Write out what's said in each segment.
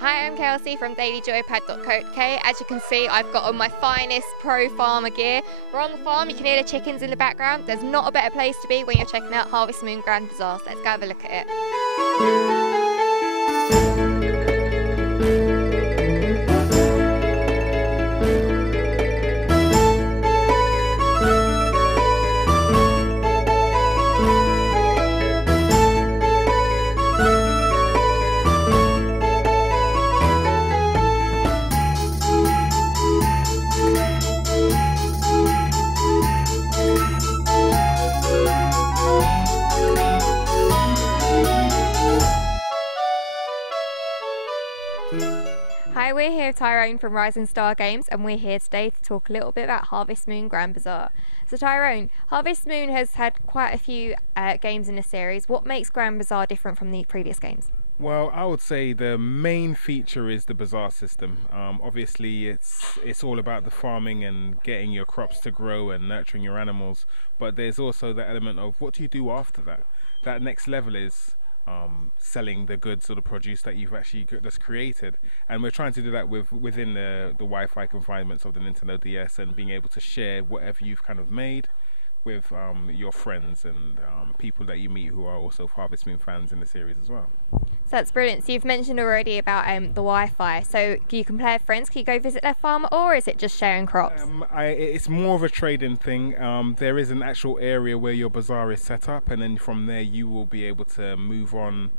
Hi, I'm Kelsey from dailyjoypad.co.uk. As you can see, I've got on my finest pro farmer gear. We're on the farm, you can hear the chickens in the background. There's not a better place to be when you're checking out Harvest Moon Grand Bazaar. So let's go have a look at it. Hi, we're here with Tyrone from Rising Star Games, and we're here today to talk a little bit about Harvest Moon Grand Bazaar. So Tyrone, Harvest Moon has had quite a few games in the series. What makes Grand Bazaar different from the previous games? Well, I would say the main feature is the bazaar system. Obviously, it's all about the farming and getting your crops to grow and nurturing your animals. But there's also the element of what do you do after that? That next level is selling the goods or the produce that you've actually just created, and we're trying to do that within the Wi-Fi confinements of the Nintendo DS, and being able to share whatever you've kind of made with your friends and people that you meet who are also Harvest Moon fans in the series as well. So that's brilliant. So you've mentioned already about the Wi-Fi. So you can play with friends. Can you go visit their farm, or is it just sharing crops? It's more of a trading thing. There is an actual area where your bazaar is set up, and then from there you will be able to move on,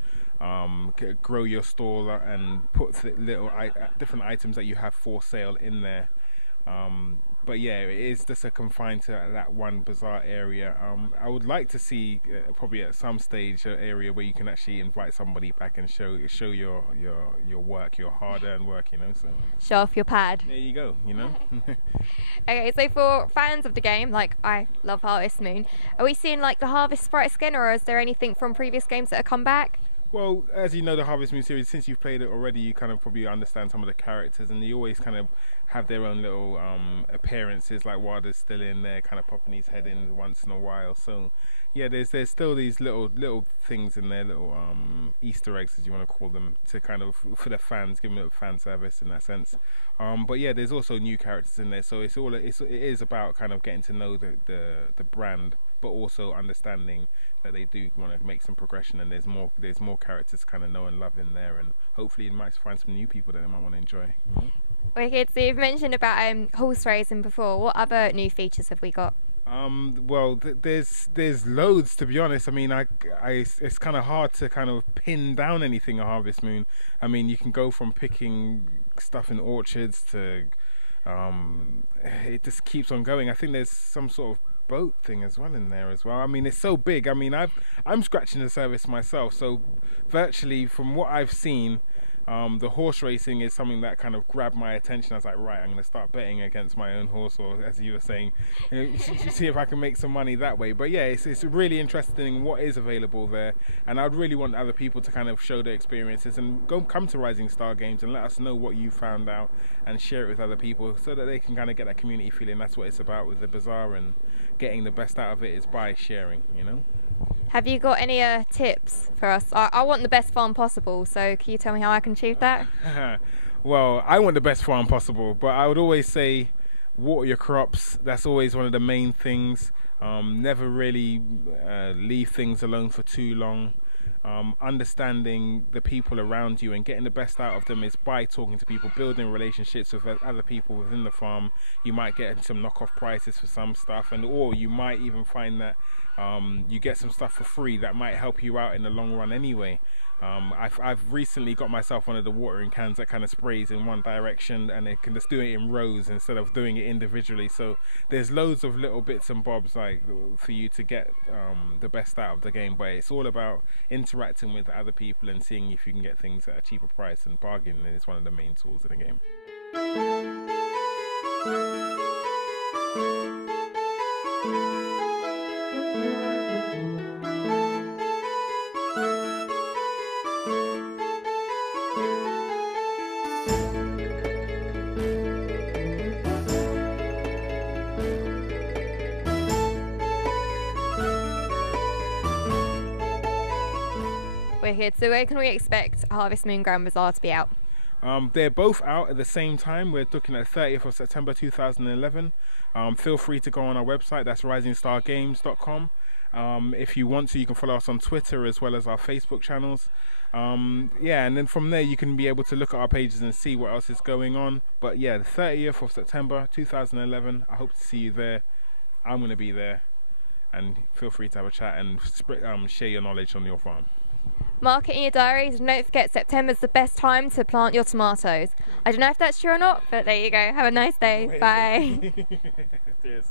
grow your stall and put little different items that you have for sale in there. But yeah, it is just confined to that one bazaar area. I would like to see probably at some stage an area where you can actually invite somebody back and show your work, your hard-earned work, you know. So Show off your pad. there you go, you know. Okay, so for fans of the game, like I love Harvest Moon, are we seeing like the Harvest sprites again, or is there anything from previous games that have come back? Well, as you know, the Harvest Moon series, since you've played it already, you kind of probably understand some of the characters, and they always kind of have their own little appearances, like Wada's still in there, kind of popping his head in once in a while. So yeah, there's still these little things in there, little Easter eggs, as you want to call them, to kind of, for the fans, give them a fan service in that sense. But yeah, there's also new characters in there, so it is about kind of getting to know the brand, but also understanding that they do want to make some progression, and there's more characters to kind of know and love in there, and hopefully you might find some new people that they might want to enjoy. Wicked. So you've mentioned about horse racing before. What other new features have we got? Well, there's loads, to be honest. I mean, it's kind of hard to kind of pin down anything at Harvest Moon. I mean, you can go from picking stuff in orchards to it just keeps on going. I think there's some sort of boat thing as well in there as well. I mean, it's so big. I mean, I'm scratching the surface myself, so virtually from what I've seen, the horse racing is something that kind of grabbed my attention. I was like, right, I'm going to start betting against my own horse, or as you were saying, see if I can make some money that way. But yeah, it's really interesting what is available there, and I'd really want other people to kind of show their experiences and come to Rising Star Games and let us know what you found out and share it with other people, so that they can kind of get that community feeling. That's what it's about with the bazaar, and getting the best out of it is by sharing, you know. Have you got any tips for us? I want the best farm possible, so can you tell me how I can achieve that? Well, I want the best farm possible, but I would always say water your crops. That's always one of the main things. Never really leave things alone for too long. Understanding the people around you and getting the best out of them is by talking to people, building relationships with other people within the farm. You might get some knockoff prices for some stuff, or you might even find that you get some stuff for free that might help you out in the long run anyway. I've recently got myself one of the watering cans that kind of sprays in one direction, and it can just do it in rows instead of doing it individually. So there's loads of little bits and bobs like for you to get the best out of the game, but it's all about interacting with other people and seeing if you can get things at a cheaper price, and bargaining is one of the main tools of the game. Wicked. So where can we expect Harvest Moon Grand Bazaar to be out? They're both out at the same time. We're looking at 30th of September 2011. Feel free to go on our website, that's risingstargames.com. If you want to, you can follow us on Twitter as well as our Facebook channels. Yeah, and then from there you can be able to look at our pages and see what else is going on. But yeah, the 30th of September 2011, I hope to see you there. I'm going to be there, and feel free to have a chat and share your knowledge on your farm. Mark it in your diaries, and don't forget September's the best time to plant your tomatoes. I don't know if that's true or not, but there you go. Have a nice day. Bye. Cheers.